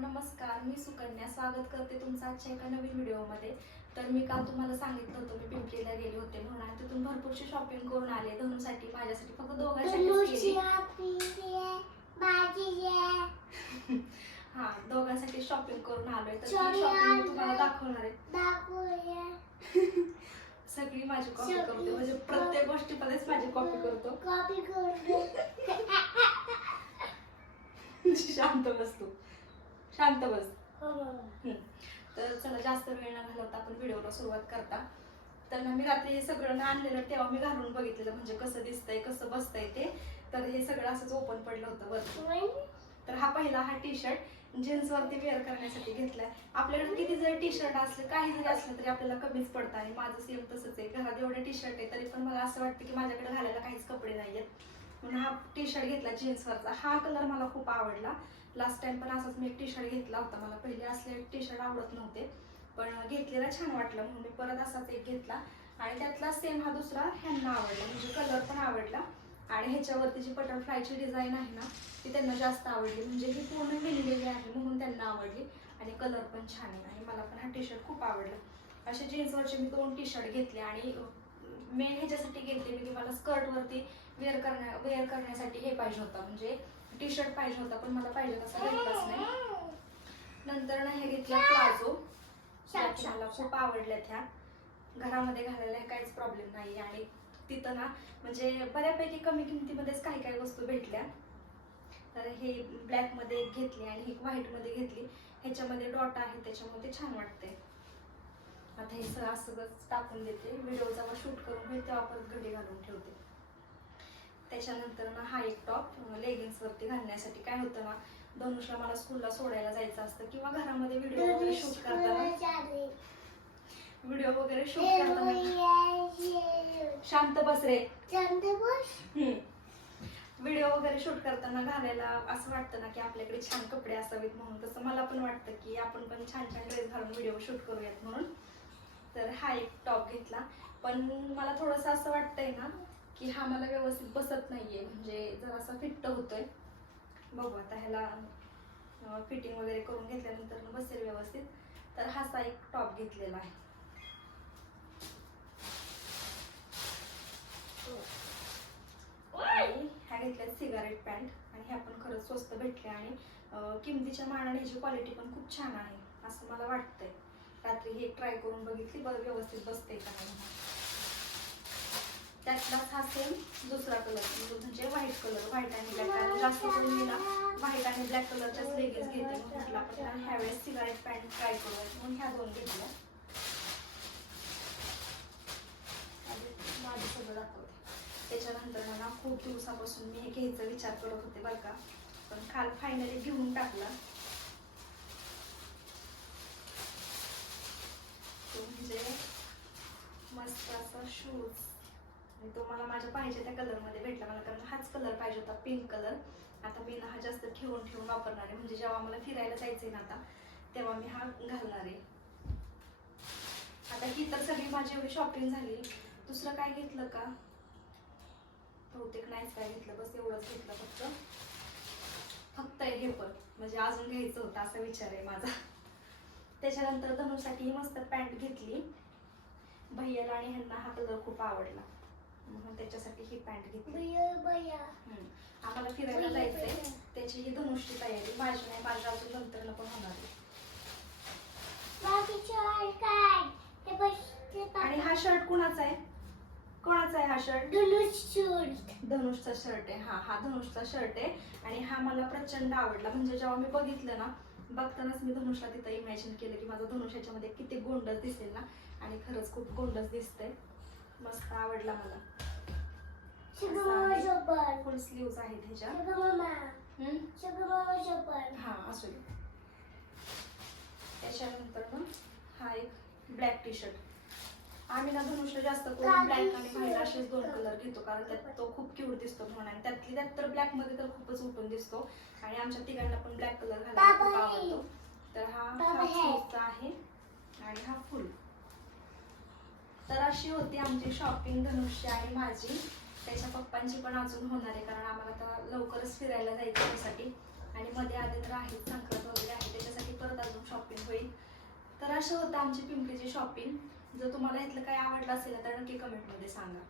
नमस्कार मी सुकन्या. स्वागत करते तुमचं आजच्या एका नवीन व्हिडिओमध्ये. तर मी काल तुम्हाला सांगितलं होतं मी पिंपरीला गेले होते म्हणून. आणि तिथून भरपूरशी शॉपिंग करून आले. धनुसाठी माझ्यासाठी फक्त दोघांसाठीच केली. हा दोघांसाठी शॉपिंग करून आलोय. तर शॉपिंग तुम्हाला दाखवणार आहे. सगळी माझी कॉपी करते. म्हणजे प्रत्येक गोष्टीमध्येच माझी कॉपी करतो. शांत बस तू शांत बस. हम्म. तर चला जास्त वेळ न घालवता आपण व्हिडिओला सुरुवात करता. तर ना मी रात्री हे सगळं ना आणलेलं तेव्हा मी घालून बघितलेलं म्हणजे कसं दिसतंय कसं बसतंय ते. तर हे सगळं असंच ओपन पडलं होतं वरती. तर हा पहिला हा टी शर्ट जीन्स वरती वेअर करण्यासाठी घेतलाय. आपल्याकडे किती जरी टी शर्ट असलं काही जरी असलं तरी आपल्याला कमीच पडतं आणि माझं सेम तसंच आहे. घरात एवढे टी शर्ट आहे तरी पण मला असं वाटतं की माझ्याकडे घालायला काहीच कपडे नाहीयेत. म्हणून हा टी शर्ट घेतला जीन्सवरचा हा कलर मला खूप आवडला. लास्ट टाइम पण असाच मी एक टी शर्ट घेतला होता. मला पहिले असले टी शर्ट आवडत नव्हते. पण घेतलेला छान वाटलं. म्हणून मी परत असाच एक घेतला. आणि त्यातला सेम हा दुसरा ह्यांना आवडला. म्हणजे कलर पण आवडला. आणि ह्याच्यावरती जी बटरफ्लायची डिझाईन आहे ना ती त्यांना जास्त आवडली. म्हणजे ही पूर्ण विणलेली आहे म्हणून त्यांना आवडली. आणि कलर पण छान आहे. आणि मला पण हा टी शर्ट खूप आवडला. असे जीन्सवरचे मी दोन टी शर्ट घेतले. आणि मेन ह्याच्यासाठी घेतले मी की मला स्कर्टवरती वेअर करण्या वेअर करण्यासाठी हे पाहिजे होतं. म्हणजे टी शर्ट पाहिजे होता पण मला पाहिजे तसा भेटलाच नाही. नंतर ना हे घेतलं प्लाझो मला खूप आवडल्यात ह्या घरामध्ये घालायला काहीच प्रॉब्लेम नाही. आणि तिथं ना म्हणजे बऱ्यापैकी कमी किमतीमध्येच काही काही वस्तू भेटल्या. तर हे ब्लॅकमध्ये एक घेतली आणि ही व्हाईटमध्ये घेतली. ह्याच्यामध्ये डॉट आहे त्याच्यामध्ये छान वाटते आता हे सगळं असंच टाकून देते. व्हिडिओ जेव्हा शूट करून होईल तेव्हा परत घडी घालून ठेवते. त्याच्यानंतर ना हा एक टॉप लेगिन्स वरती घालण्यासाठी काय होतं ना धनुषला मला स्कूलला सोडायला जायचं असतं किंवा घरामध्ये व्हिडिओ वगैरे शूट करताना. व्हिडिओ वगैरे शूट करताना. शांत बस रे. व्हिडिओ वगैरे शूट करताना घालायला असं वाटतं ना की आपल्याकडे छान कपडे असावेत म्हणून. तसं मला पण वाटतं की आपण पण छान छान ड्रेस घालून व्हिडिओ शूट करूयात म्हणून. तर हा एक टॉप घेतला. पण मला थोडंसं असं वाटतंय ना की हा मला व्यवस्थित बसत नाहीये. म्हणजे जरासा फिट्ट होतोय. बघू आता ह्याला फिटिंग वगैरे करून घेतल्यानंतर बसेल व्यवस्थित. तर हाचा एक टॉप घेतलेला आहे. आणि ह्या घेतल्या सिगारेट पॅन्ट. आणि ह्या पण खरंच स्वस्त भेटल्या. आणि किमतीच्या मानाने ह्याची क्वालिटी पण खूप छान आहे असं मला वाटतंय. रात्री हे ट्राय करून बघितली बरं व्यवस्थित बसते का नाही. त्यातलाच हा सेम दुसरा कलर म्हणजे व्हाईट कलर व्हाईट आणि ब्लॅक कलर जास्त करून मी व्हाईट आणि ब्लॅक कलरच्याच लेगिन्स घेते. म्हटलं आपण ह्यावेळेस सिगारेट पॅन्ट ट्राय करूया. म्हणून ह्या दोन घेतल्या. माझं सगळं दाखवते. त्याच्यानंतर मला खूप दिवसापासून मी हे घ्यायचा विचार करत होते बरं का. पण काल फायनली घेऊन टाकला तो म्हणजे मस्त असा शूज आणि तो मला माझ्या पाहिजे त्या कलरमध्ये भेटला मला कारण हाच कलर पाहिजे होता पिंक कलर आता मी ना हा जास्त ठेवून ठेवून वापरणार आहे. म्हणजे जेव्हा मला फिरायला जायचं आहे ना आता तेव्हा मी हा घालणार आहे. आता ही तर सगळी माझी एवढी शॉपिंग झाली. दुसरं काय घेतलं का? बहुतेक नाहीच काय घेतलं बस एवढंच घेतलं फक्त. फक्त हे पण. म्हणजे अजून घ्यायचं होतं असा विचार आहे माझा. त्याच्यानंतर धनुसाठी मस्त पॅन्ट घेतली. भैयाला आणि ह्यांना हा कलर खूप आवडला. म्हणून त्याच्यासाठी ही पॅन्ट घेतली. आम्हाला फिरायला जायचंय. त्याची ही धनुषची तयारी. माझी नाही माझ्या अजून नंतर पण होणार आणि हा शर्ट कुणाचा आहे? कोणाचा आहे हा शर्ट. धनुषचा शर्ट आहे. हा हा धनुषचा शर्ट आहे. आणि हा मला प्रचंड आवडला. म्हणजे जेव्हा मी बघितलं ना बघतानाच मी धनुषला तिथं इमॅजिन केलं की माझा धनुष याच्यामध्ये किती गोंडस दिसेल ना? आणि खरंच खूप गोंडस दिसतंय. मस्त आवडला मला. फुल स्लीव्ज आहेत ह्याच्या? हा असू त्याच्यानंतर ना हा एक ब्लॅक टी शर्ट आम्ही ना धनुषला जास्त करून ब्लॅक आणि व्हाईट असेच दोन कलर घेतो कारण त्यात तो खूप क्यूट दिसतो म्हणून. आणि त्यातली त्यात तर ब्लॅकमध्ये तर खूपच उठून दिसतो. आणि आमच्या तिघांना पण ब्लॅक कलर घालायला खूप आवडतो. तर हा हा आहे आणि हा फुल. तर अशी होती आमची शॉपिंग धनुष्य आणि माझी. त्याच्या पप्पांची पण अजून होणार आहे कारण आम्हाला आता लवकरच फिरायला जायचं त्यासाठी. आणि मध्ये आधी तर आहे संक्रांत वगैरे आहे त्याच्यासाठी तर अशा होतं आमची पिंपरीची शॉपिंग जर तुम्हाला इथलं काही आवडलं असेल तर नक्की कमेंटमध्ये सांगा.